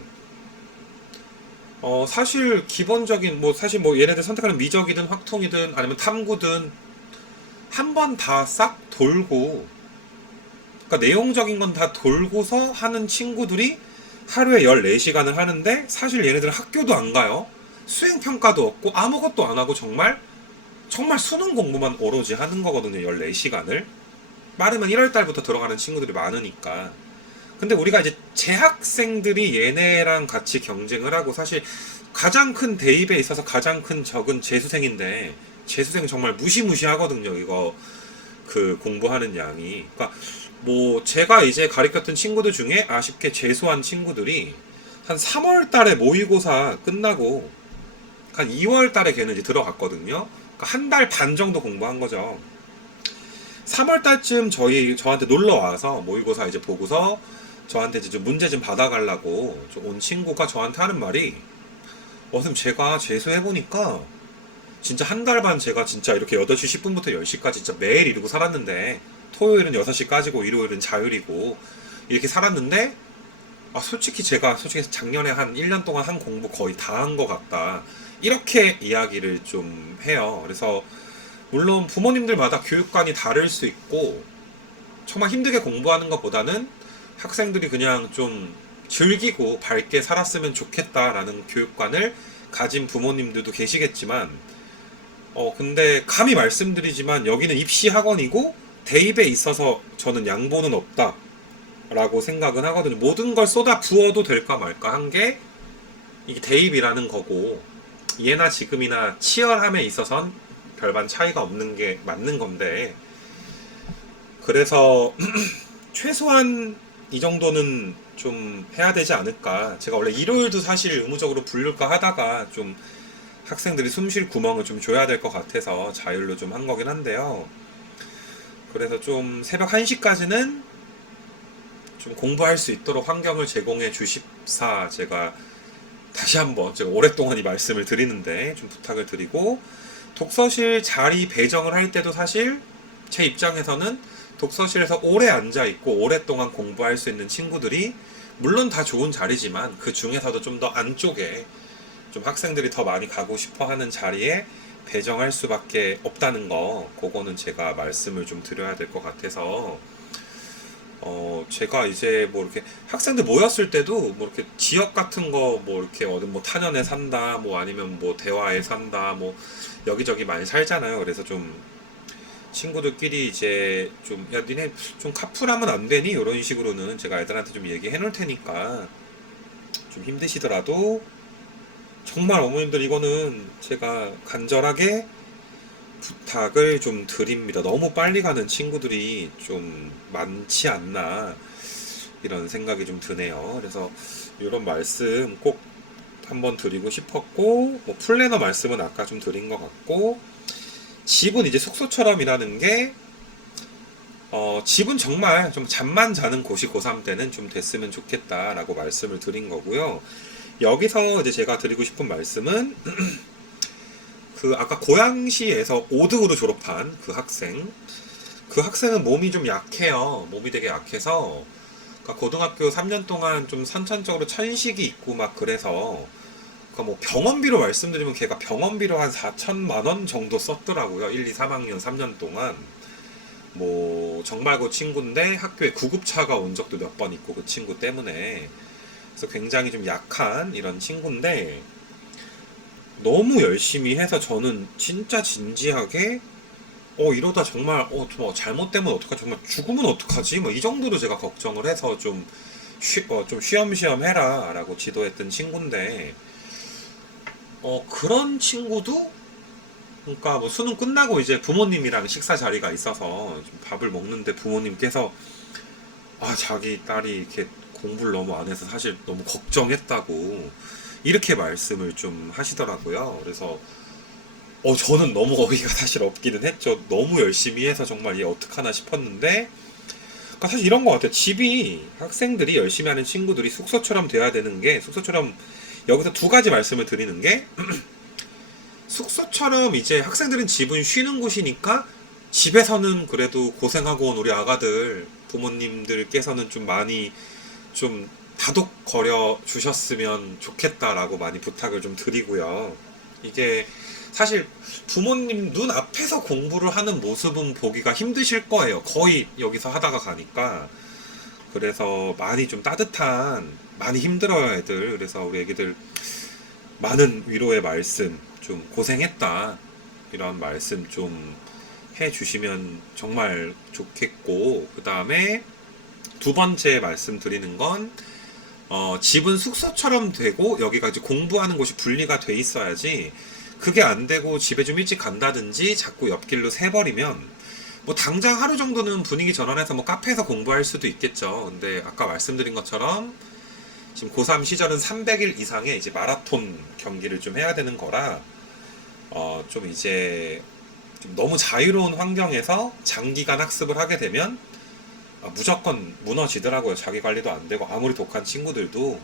사실 기본적인 뭐 사실 뭐 얘네들 선택하는 미적이든 확통이든 아니면 탐구든 한 번 다 싹 돌고, 그러니까 내용적인 건 다 돌고서 하는 친구들이 하루에 14시간을 하는데, 사실 얘네들은 학교도 안 가요. 수행평가도 없고 아무것도 안 하고 정말 정말 수능 공부만 오로지 하는 거거든요. 14시간을. 빠르면 1월 달부터 들어가는 친구들이 많으니까. 근데 우리가 이제 재학생들이 얘네랑 같이 경쟁을 하고, 사실 가장 큰 대입에 있어서 가장 큰 적은 재수생인데, 재수생 정말 무시무시하거든요. 이거 그 공부하는 양이. 그러니까 뭐 제가 이제 가르쳤던 친구들 중에 아쉽게 재수한 친구들이 한 3월 달에 모의고사 끝나고 한 2월 달에 걔는 이제 들어갔거든요. 그러니까 한 달 반 정도 공부한 거죠. 3월 달쯤 저한테 놀러 와서 모의고사 이제 보고서 저한테 이제 좀 문제 좀 받아가려고 온 친구가 저한테 하는 말이, 선생님 제가 재수해보니까 진짜 한 달 반 제가 진짜 이렇게 8시 10분부터 10시까지 진짜 매일 이러고 살았는데, 토요일은 6시까지고 일요일은 자율이고 이렇게 살았는데, 솔직히 제가 솔직히 작년에 한 1년 동안 한 공부 거의 다 한 것 같다, 이렇게 이야기를 좀 해요. 그래서 물론 부모님들마다 교육관이 다를 수 있고, 정말 힘들게 공부하는 것보다는 학생들이 그냥 좀 즐기고 밝게 살았으면 좋겠다라는 교육관을 가진 부모님들도 계시겠지만, 근데 감히 말씀드리지만 여기는 입시학원이고 대입에 있어서 저는 양보는 없다 라고 생각은 하거든요. 모든 걸 쏟아 부어도 될까 말까 한 게 이게 대입이라는 거고, 예나 지금이나 치열함에 있어선 별반 차이가 없는 게 맞는 건데, 그래서 최소한 이 정도는 좀 해야 되지 않을까. 제가 원래 일요일도 사실 의무적으로 부를까 하다가 좀 학생들이 숨쉴 구멍을 좀 줘야 될 것 같아서 자율로 좀 한 거긴 한데요. 그래서 좀 새벽 1시까지는 좀 공부할 수 있도록 환경을 제공해 주십사, 제가 다시 한번 제가 오랫동안 이 말씀을 드리는데 좀 부탁을 드리고, 독서실 자리 배정을 할 때도 사실 제 입장에서는 독서실에서 오래 앉아 있고 오랫동안 공부할 수 있는 친구들이 물론 다 좋은 자리지만 그 중에서도 좀 더 안쪽에 좀 학생들이 더 많이 가고 싶어 하는 자리에 배정할 수밖에 없다는 거, 그거는 제가 말씀을 좀 드려야 될 것 같아서, 제가 이제 뭐 이렇게 학생들 모였을 때도 뭐 이렇게 지역 같은 거 뭐 이렇게 어디 뭐 탄현에 산다, 뭐 아니면 뭐 대화에 산다, 뭐 여기저기 많이 살잖아요. 그래서 좀 친구들끼리 이제 좀, 야, 니네 좀 카풀하면 안 되니? 이런 식으로는 제가 애들한테 좀 얘기해 놓을 테니까 좀 힘드시더라도 정말 어머님들 이거는 제가 간절하게 부탁을 좀 드립니다. 너무 빨리 가는 친구들이 좀 많지 않나 이런 생각이 좀 드네요. 그래서 이런 말씀 꼭 한번 드리고 싶었고, 뭐 플래너 말씀은 아까 좀 드린 것 같고, 집은 이제 숙소처럼이라는 게 집은 정말 좀 잠만 자는 곳이 고3 때는 좀 됐으면 좋겠다라고 말씀을 드린 거고요. 여기서 이제 제가 드리고 싶은 말씀은 그 아까 고양시에서 5등으로 졸업한 그 학생은 몸이 좀 약해요. 몸이 되게 약해서 그러니까 고등학교 3년 동안 좀 선천적으로 천식이 있고 막 그래서 그러니까 뭐 병원비로 말씀드리면 걔가 병원비로 한 4천만 원 정도 썼더라고요. 1, 2, 3학년 3년 동안. 뭐 정말 그 친구인데 학교에 구급차가 온 적도 몇 번 있고 그 친구 때문에. 그래서 굉장히 좀 약한 이런 친구인데 너무 열심히 해서 저는 진짜 진지하게 이러다 정말 좀 잘못되면 어떡하지, 정말 죽으면 어떡하지, 뭐 이 정도로 제가 걱정을 해서 좀 쉬엄쉬엄 해라 라고 지도했던 친구인데 그런 친구도 그러니까 뭐 수능 끝나고 이제 부모님이랑 식사 자리가 있어서 좀 밥을 먹는데 부모님께서 자기 딸이 이렇게 공부를 너무 안 해서 사실 너무 걱정했다고 이렇게 말씀을 좀 하시더라고요. 그래서 저는 너무 어이가 사실 없기는 했죠. 너무 열심히 해서 정말 얘 어떡하나 싶었는데 그러니까 사실 이런 것 같아요. 집이 학생들이 열심히 하는 친구들이 숙소처럼 돼야 되는 게 숙소처럼 여기서 두 가지 말씀을 드리는 게 숙소처럼 이제 학생들은 집은 쉬는 곳이니까 집에서는 그래도 고생하고 온 우리 아가들 부모님들께서는 좀 많이 좀 다독거려 주셨으면 좋겠다라고 많이 부탁을 좀 드리고요. 이게 사실 부모님 눈 앞에서 공부를 하는 모습은 보기가 힘드실 거예요. 거의 여기서 하다가 가니까. 그래서 많이 좀 따뜻한, 많이 힘들어요, 애들. 그래서 우리 애기들 많은 위로의 말씀, 좀 고생했다. 이런 말씀 좀 해주시면 정말 좋겠고, 그 다음에 두 번째 말씀드리는 건, 집은 숙소처럼 되고, 여기가 이제 공부하는 곳이 분리가 돼 있어야지, 그게 안 되고 집에 좀 일찍 간다든지, 자꾸 옆길로 새버리면, 뭐 당장 하루 정도는 분위기 전환해서 뭐 카페에서 공부할 수도 있겠죠. 근데 아까 말씀드린 것처럼, 지금 고3 시절은 300일 이상의 이제 마라톤 경기를 좀 해야 되는 거라, 좀 이제 좀 너무 자유로운 환경에서 장기간 학습을 하게 되면 무조건 무너지더라고요. 자기 관리도 안 되고 아무리 독한 친구들도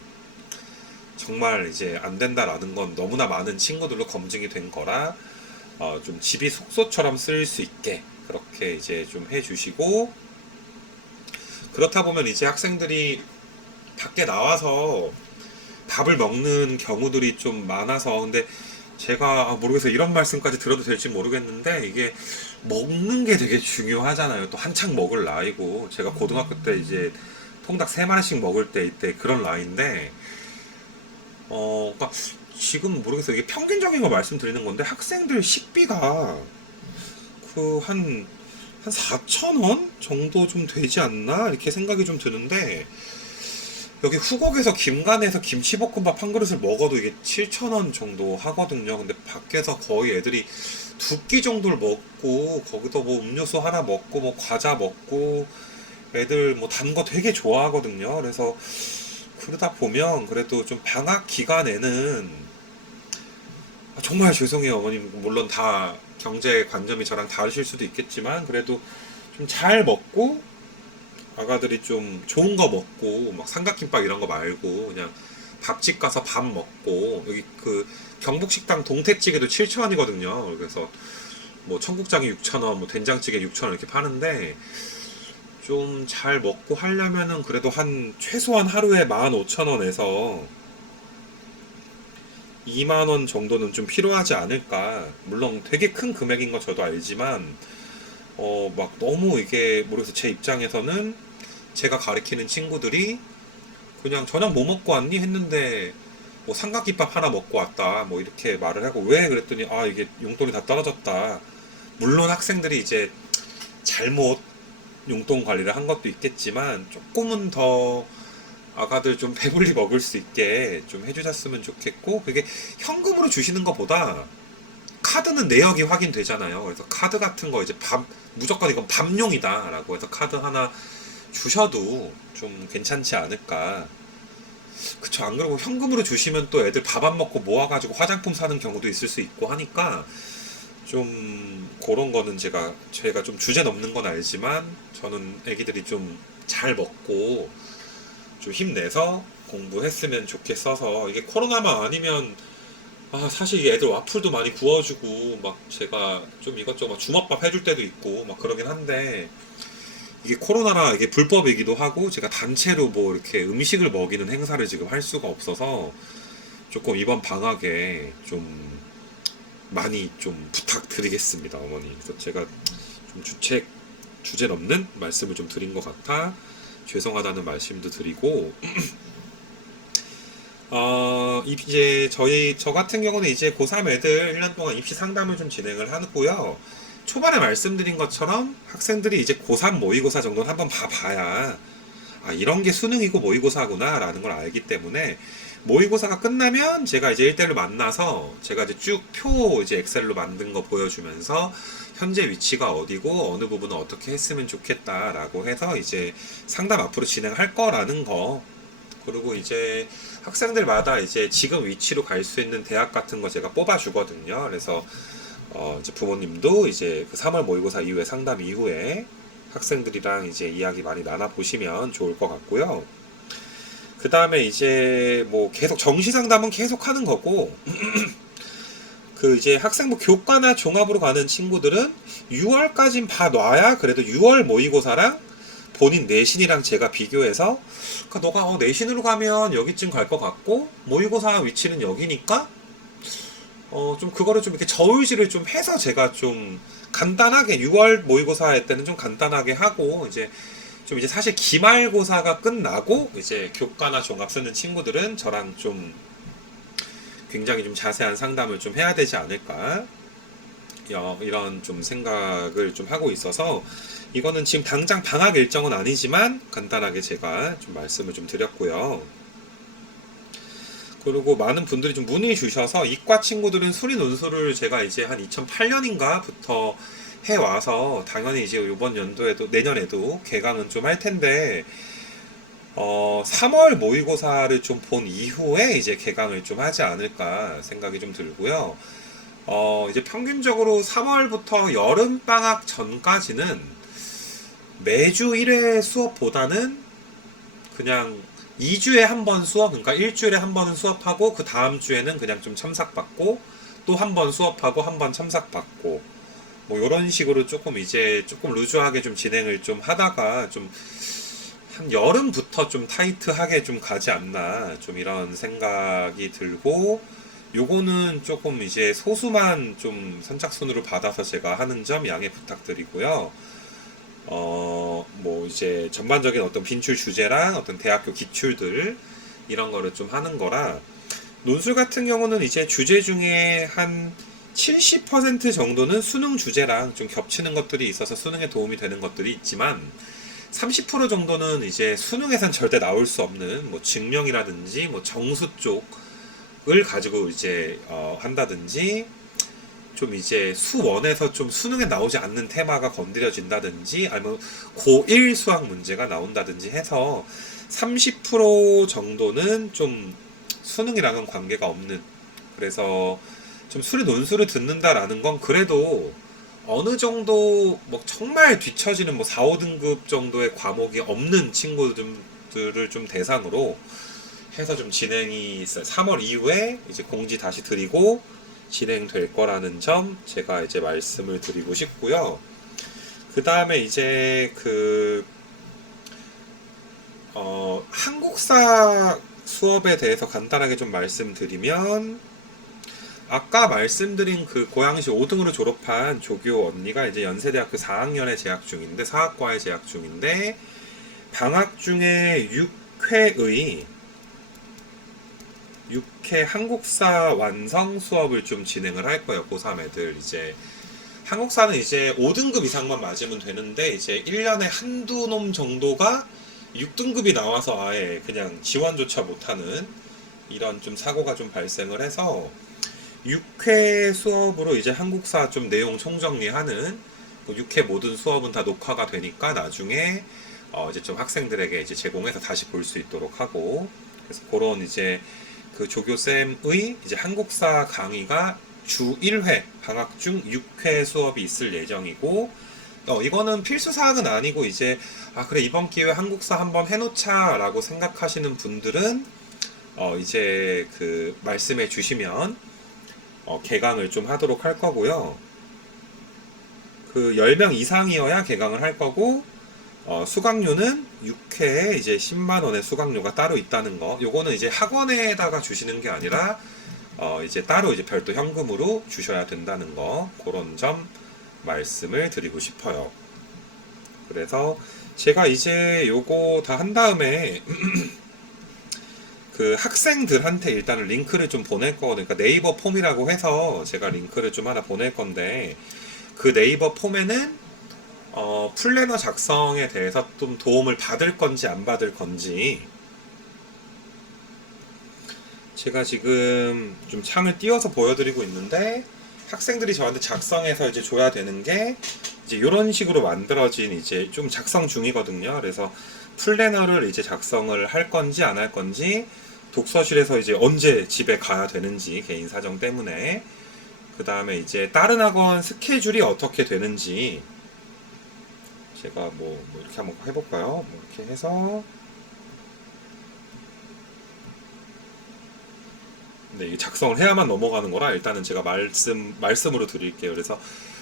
정말 이제 안 된다라는 건 너무나 많은 친구들로 검증이 된 거라 좀 집이 숙소처럼 쓸 수 있게 그렇게 이제 좀 해주시고 그렇다 보면 이제 학생들이 밖에 나와서 밥을 먹는 경우들이 좀 많아서 근데 제가 모르겠어요. 이런 말씀까지 들어도 될지 모르겠는데 이게 먹는 게 되게 중요하잖아요. 또 한창 먹을 나이고 제가 고등학교 때 이제 통닭 3마리씩 먹을 때 이때 그런 나이인데 그러니까 지금 모르겠어요. 이게 평균적인 거 말씀드리는 건데 학생들 식비가 한 4천 원 정도 좀 되지 않나 이렇게 생각이 좀 드는데 여기 후곡에서 김간에서 김치볶음밥 한 그릇을 먹어도 이게 7,000원 정도 하거든요. 근데 밖에서 거의 애들이 2끼 정도를 먹고 거기서 뭐 음료수 하나 먹고 뭐 과자 먹고 애들 뭐 단 거 되게 좋아하거든요. 그래서 그러다 보면 그래도 좀 방학 기간에는 정말 죄송해요 어머님 물론 다 경제 관점이 저랑 다르실 수도 있겠지만 그래도 좀 잘 먹고 아가들이 좀 좋은 거 먹고 막 삼각김밥 이런 거 말고 그냥 밥집 가서 밥 먹고 여기 그 경북식당 동태찌개도 7,000원이거든요. 그래서 뭐 청국장이 6,000원, 뭐 된장찌개 6,000원 이렇게 파는데 좀 잘 먹고 하려면은 그래도 한 최소한 하루에 15,000원에서 2만 원 정도는 좀 필요하지 않을까. 물론 되게 큰 금액인 거 저도 알지만, 막 너무 이게 모르겠어. 제 입장에서는 제가 가르치는 친구들이 그냥 저녁 뭐 먹고 왔니? 했는데 뭐 삼각김밥 하나 먹고 왔다. 뭐 이렇게 말을 하고 왜? 그랬더니 아, 이게 용돈이 다 떨어졌다. 물론 학생들이 이제 잘못 용돈 관리를 한 것도 있겠지만 조금은 더 아가들 좀 배불리 먹을 수 있게 좀 해주셨으면 좋겠고, 그게 현금으로 주시는 것보다 카드는 내역이 확인되잖아요. 그래서 카드 같은 거 이제 무조건 이건 밥용이다라고 해서 카드 하나 주셔도 좀 괜찮지 않을까. 그쵸. 안 그러고 현금으로 주시면 또 애들 밥 안 먹고 모아가지고 화장품 사는 경우도 있을 수 있고 하니까 좀 그런 거는 제가 좀 주제 넘는 건 알지만 저는 애기들이 좀 잘 먹고 좀 힘내서 공부했으면 좋겠어서. 이게 코로나만 아니면 사실 이게 애들 와플도 많이 구워주고 막 제가 좀 이것저것 막 주먹밥 해줄 때도 있고 막 그러긴 한데, 이게 코로나라 이게 불법이기도 하고 제가 단체로 뭐 이렇게 음식을 먹이는 행사를 지금 할 수가 없어서 조금 이번 방학에 좀 많이 좀 부탁드리겠습니다, 어머니. 그래서 제가 좀 주제 넘는 말씀을 좀 드린 것 같아 죄송하다는 말씀도 드리고, 이제 저 같은 경우는 이제 고3 애들 1년 동안 입시 상담을 좀 진행을 하고요. 초반에 말씀드린 것처럼 학생들이 이제 고3 모의고사 정도는 한번 봐봐야 이런 게 수능이고 모의고사구나 라는 걸 알기 때문에, 모의고사가 끝나면 제가 이제 1대1로 만나서 제가 이제 쭉 표 이제 엑셀로 만든 거 보여주면서 현재 위치가 어디고 어느 부분은 어떻게 했으면 좋겠다라고 해서 이제 상담 앞으로 진행할 거라는 거. 그리고 이제 학생들마다 이제 지금 위치로 갈 수 있는 대학 같은 거 제가 뽑아주거든요. 그래서 이제 부모님도 이제 그 3월 모의고사 이후에 상담 이후에 학생들이랑 이제 이야기 많이 나눠보시면 좋을 것 같고요. 그 다음에 이제 뭐 계속 정시 상담은 계속 하는 거고, 그 이제 학생부 교과나 종합으로 가는 친구들은 6월까진 봐놔야 그래도 6월 모의고사랑 본인 내신이랑 제가 비교해서, 그러니까 너가 내신으로 가면 여기쯤 갈 것 같고 모의고사 위치는 여기니까 좀 그거를 좀 이렇게 저울질을 좀 해서 제가 좀 간단하게 6월 모의고사 할 때는 좀 간단하게 하고, 이제 사실 기말고사가 끝나고 이제 교과나 종합 쓰는 친구들은 저랑 좀 굉장히 좀 자세한 상담을 좀 해야 되지 않을까, 이런 좀 생각을 좀 하고 있어서, 이거는 지금 당장 방학 일정은 아니지만 간단하게 제가 좀 말씀을 좀 드렸고요. 그리고 많은 분들이 좀 문의 주셔서, 이과 친구들은 수리 논술을 제가 이제 한 2008년인가부터 해와서 당연히 이제 이번 연도에도 내년에도 개강은 좀 할 텐데, 3월 모의고사를 좀 본 이후에 이제 개강을 좀 하지 않을까 생각이 좀 들고요. 이제 평균적으로 3월부터 여름방학 전까지는 매주 1회 수업보다는 그냥 2주에 한 번 수업, 그러니까 일주일에 한 번은 수업하고 그 다음 주에는 그냥 좀 첨삭받고 또 한 번 수업하고 한 번 첨삭받고 뭐 이런 식으로 조금 이제 조금 루즈하게 좀 진행을 좀 하다가 좀 한 여름부터 좀 타이트하게 좀 가지 않나, 좀 이런 생각이 들고, 요거는 조금 이제 소수만 좀 선착순으로 받아서 제가 하는 점 양해 부탁드리고요. 뭐 이제 전반적인 어떤 빈출 주제랑 어떤 대학교 기출들 이런 거를 좀 하는 거라, 논술 같은 경우는 이제 주제 중에 한 70% 정도는 수능 주제랑 좀 겹치는 것들이 있어서 수능에 도움이 되는 것들이 있지만, 30% 정도는 이제 수능에선 절대 나올 수 없는 뭐 증명이라든지 뭐 정수 쪽을 가지고 이제 한다든지, 좀 이제 수원에서 좀 수능에 나오지 않는 테마가 건드려진다든지, 아니면 고1 수학 문제가 나온다든지 해서 30% 정도는 좀 수능이랑은 관계가 없는, 그래서 좀 수리 논술을 듣는다라는 건 그래도 어느 정도 뭐 정말 뒤처지는 뭐 4, 5등급 정도의 과목이 없는 친구들을 좀 대상으로 해서 좀 진행이 있어요. 3월 이후에 이제 공지 다시 드리고 진행될 거라는 점 제가 이제 말씀을 드리고 싶고요. 그 다음에 이제 한국사 수업에 대해서 간단하게 좀 말씀드리면, 아까 말씀드린 그 고양시 5등으로 졸업한 조교 언니가 이제 연세대학교 4학년에 재학 중인데, 사학과에 재학 중인데, 방학 중에 6회 한국사 완성 수업을 좀 진행을 할 거예요. 고3 애들 이제 한국사는 이제 5등급 이상만 맞으면 되는데, 이제 1년에 한두 놈 정도가 6등급이 나와서 아예 그냥 지원조차 못하는 이런 좀 사고가 좀 발생을 해서 6회 수업으로 이제 한국사 좀 내용 총정리하는, 6회 모든 수업은 다 녹화가 되니까 나중에 이제 좀 학생들에게 이제 제공해서 다시 볼 수 있도록 하고, 그래서 그런 이제 그 조교쌤의 이제 한국사 강의가 주 1회, 방학 중 6회 수업이 있을 예정이고, 이거는 필수 사항은 아니고, 이제, 아, 그래, 이번 기회에 한국사 한번 해놓자, 라고 생각하시는 분들은, 이제 그, 말씀해 주시면, 개강을 좀 하도록 할 거고요. 그, 10명 이상이어야 개강을 할 거고, 수강료는 6회에 이제 10만 원의 수강료가 따로 있다는 거. 요거는 이제 학원에다가 주시는 게 아니라 이제 따로 이제 별도 현금으로 주셔야 된다는 거. 그런 점 말씀을 드리고 싶어요. 그래서 제가 이제 요거 다 한 다음에 그 학생들한테 일단은 링크를 좀 보낼 거거든요. 그러니까 네이버 폼이라고 해서 제가 링크를 좀 하나 보낼 건데, 그 네이버 폼에는 플래너 작성에 대해서 좀 도움을 받을 건지 안 받을 건지, 제가 지금 좀 창을 띄워서 보여드리고 있는데, 학생들이 저한테 작성해서 이제 줘야 되는 게 이제 이런 식으로 만들어진 이제 좀 작성 중이거든요. 그래서 플래너를 이제 작성을 할 건지 안 할 건지, 독서실에서 이제 언제 집에 가야 되는지 개인 사정 때문에, 그 다음에 이제 다른 학원 스케줄이 어떻게 되는지, 제가 뭐 이렇게 한번 해볼까요? 뭐 이렇게 해서, 네, 이게 작성을 해야만 넘어가는 거라 일단은 제가 말씀으로 드릴게요. 그래서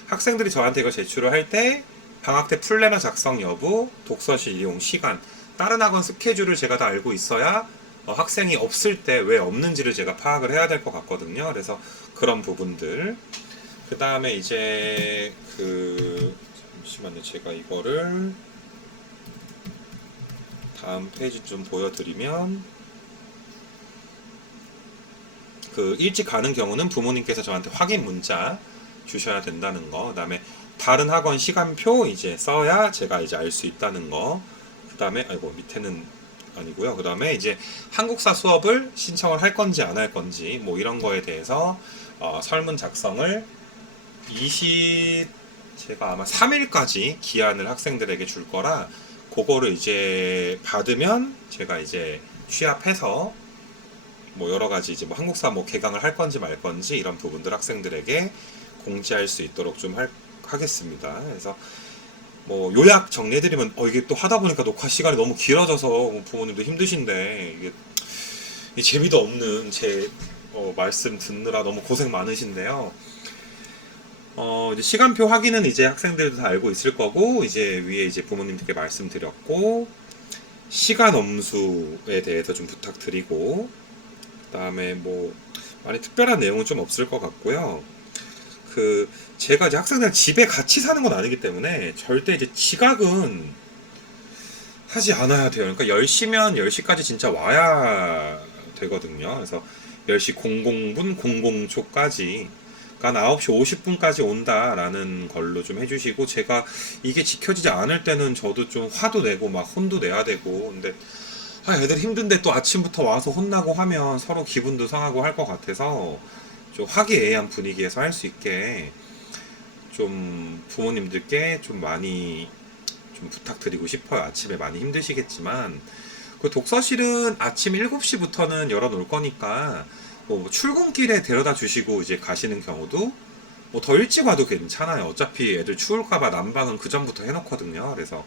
학생들이 저한테 이거 제출을 할 때 방학 때 플래너 작성 여부, 독서실 이용 시간, 다른 학원 스케줄을 제가 다 알고 있어야 학생이 없을 때 왜 없는지를 제가 파악을 해야 될 것 같거든요. 그래서 그런 부분들. 그 다음에 이제 잠시만요. 제가 이거를 다음 페이지 좀 보여드리면, 그 일찍 가는 경우는 부모님께서 저한테 확인 문자 주셔야 된다는 거. 그다음에 다른 학원 시간표 이제 써야 제가 이제 알 수 있다는 거. 그다음에 아이고 밑에는 아니고요. 그다음에 이제 한국사 수업을 신청을 할 건지 안 할 건지 뭐 이런 거에 대해서 설문 작성을 제가 아마 3일까지 기한을 학생들에게 줄 거라, 그거를 이제 받으면 제가 이제 취합해서 뭐 여러 가지 이제 뭐 한국사 뭐 개강을 할 건지 말 건지 이런 부분들 학생들에게 공지할 수 있도록 좀 하겠습니다. 그래서 뭐 요약 정리해드리면, 이게 또 하다 보니까 녹화 시간이 너무 길어져서 부모님도 힘드신데, 이게 재미도 없는 제 말씀 듣느라 너무 고생 많으신데요. 이제 시간표 확인은 이제 학생들도 다 알고 있을 거고, 이제 위에 이제 부모님들께 말씀드렸고, 시간 엄수에 대해서 좀 부탁드리고, 그다음에 뭐 많이 특별한 내용은 좀 없을 것 같고요. 제가 이제 학생들 집에 같이 사는 건 아니기 때문에 절대 이제 지각은 하지 않아야 돼요. 그러니까 10시면 10시까지 진짜 와야 되거든요. 그래서 10시 00분 00초까지, 그러니까 9시 50분까지 온다라는 걸로 좀 해주시고, 제가 이게 지켜지지 않을 때는 저도 좀 화도 내고 막 혼도 내야 되고, 근데 애들 힘든데 또 아침부터 와서 혼나고 하면 서로 기분도 상하고 할 것 같아서 좀 화기애애한 분위기에서 할 수 있게 좀 부모님들께 좀 많이 좀 부탁드리고 싶어요. 아침에 많이 힘드시겠지만, 그 독서실은 아침 7시부터는 열어놓을 거니까 뭐 출근길에 데려다 주시고 이제 가시는 경우도 뭐 더 일찍 와도 괜찮아요. 어차피 애들 추울까봐 난방은 그 전부터 해놓거든요. 그래서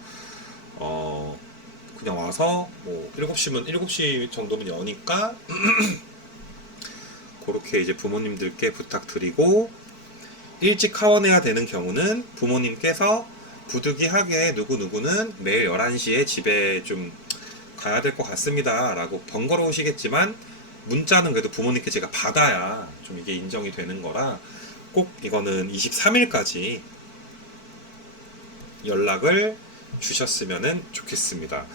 그냥 와서 뭐 7시 정도면 여니까 그렇게 이제 부모님들께 부탁드리고, 일찍 하원해야 되는 경우는 부모님께서 부득이하게 누구누구는 매일 11시에 집에 좀 가야 될 것 같습니다 라고 번거로우시겠지만 문자는 그래도 부모님께 제가 받아야 좀 이게 인정이 되는 거라 꼭 이거는 23일까지 연락을 주셨으면 좋겠습니다.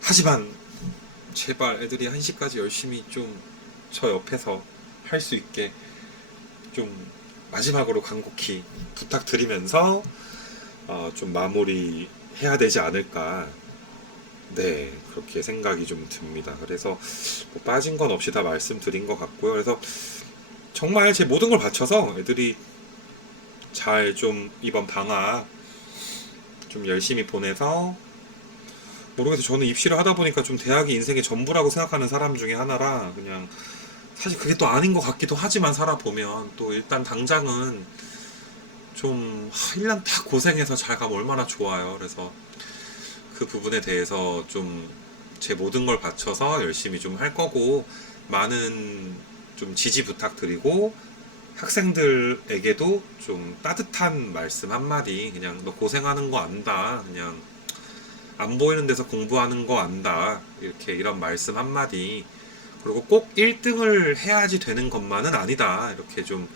하지만 제발 애들이 1시까지 열심히 좀 저 옆에서 할 수 있게 좀 마지막으로 간곡히 부탁드리면서 좀 마무리 해야 되지 않을까. 네, 그렇게 생각이 좀 듭니다. 그래서 뭐 빠진 건 없이 다 말씀드린 것 같고요. 그래서 정말 제 모든 걸 바쳐서 애들이 잘 좀 이번 방학 좀 열심히 보내서, 모르겠어요. 저는 입시를 하다 보니까 좀 대학이 인생의 전부라고 생각하는 사람 중에 하나라, 그냥 사실 그게 또 아닌 것 같기도 하지만 살아보면 또 일단 당장은 좀 1년 다 고생해서 잘 가면 얼마나 좋아요. 그래서 그 부분에 대해서 좀 제 모든 걸 바쳐서 열심히 좀 할 거고, 많은 좀 지지 부탁드리고, 학생들에게도 좀 따뜻한 말씀 한마디, 그냥 너 고생하는 거 안다, 그냥 안 보이는 데서 공부하는 거 안다, 이렇게 이런 말씀 한마디, 그리고 꼭 1등을 해야지 되는 것만은 아니다, 이렇게 좀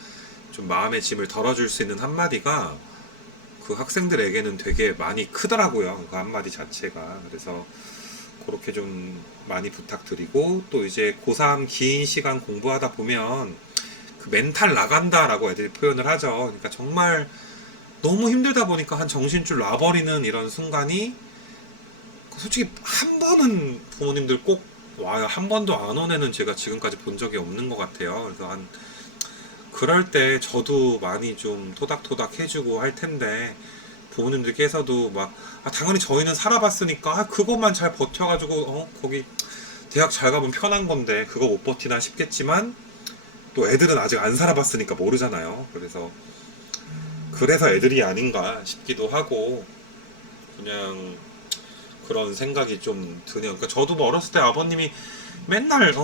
마음의 짐을 덜어줄 수 있는 한마디가 그 학생들에게는 되게 많이 크더라고요. 그 한마디 자체가. 그래서 그렇게 좀 많이 부탁드리고, 또 이제 고3 긴 시간 공부하다 보면 그 멘탈 나간다라고 애들이 표현을 하죠. 그러니까 정말 너무 힘들다 보니까 한 정신줄 놔버리는 이런 순간이, 솔직히 한 번은 부모님들 꼭 와요. 한 번도 안 온 애는 제가 지금까지 본 적이 없는 것 같아요. 그래서 그럴 때 저도 많이 좀 토닥토닥 해주고 할 텐데, 부모님들께서도 막 당연히 저희는 살아봤으니까 그것만 잘 버텨가지고 거기 대학 잘 가면 편한 건데 그거 못 버티나 싶겠지만, 또 애들은 아직 안 살아봤으니까 모르잖아요. 그래서 애들이 아닌가 싶기도 하고, 그냥 그런 생각이 좀 드네요. 그러니까 저도 뭐 어렸을 때 아버님이 맨날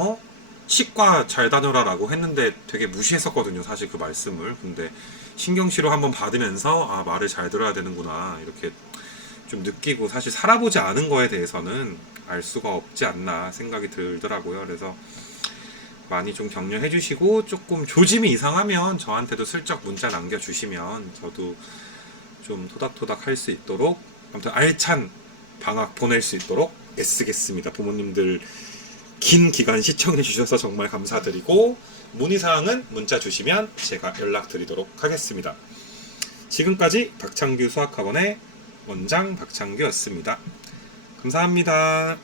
치과 잘 다녀라라고 했는데 되게 무시했었거든요, 사실 그 말씀을. 근데 신경치료 한번 받으면서 말을 잘 들어야 되는구나, 이렇게 좀 느끼고, 사실 살아보지 않은 거에 대해서는 알 수가 없지 않나 생각이 들더라고요. 그래서 많이 좀 격려해 주시고, 조금 조짐이 이상하면 저한테도 슬쩍 문자 남겨주시면 저도 좀 토닥토닥 할 수 있도록, 아무튼 알찬 방학 보낼 수 있도록 애쓰겠습니다. 부모님들 긴 기간 시청해 주셔서 정말 감사드리고, 문의사항은 문자 주시면 제가 연락드리도록 하겠습니다. 지금까지 박창규 수학학원의 원장 박창규였습니다. 감사합니다.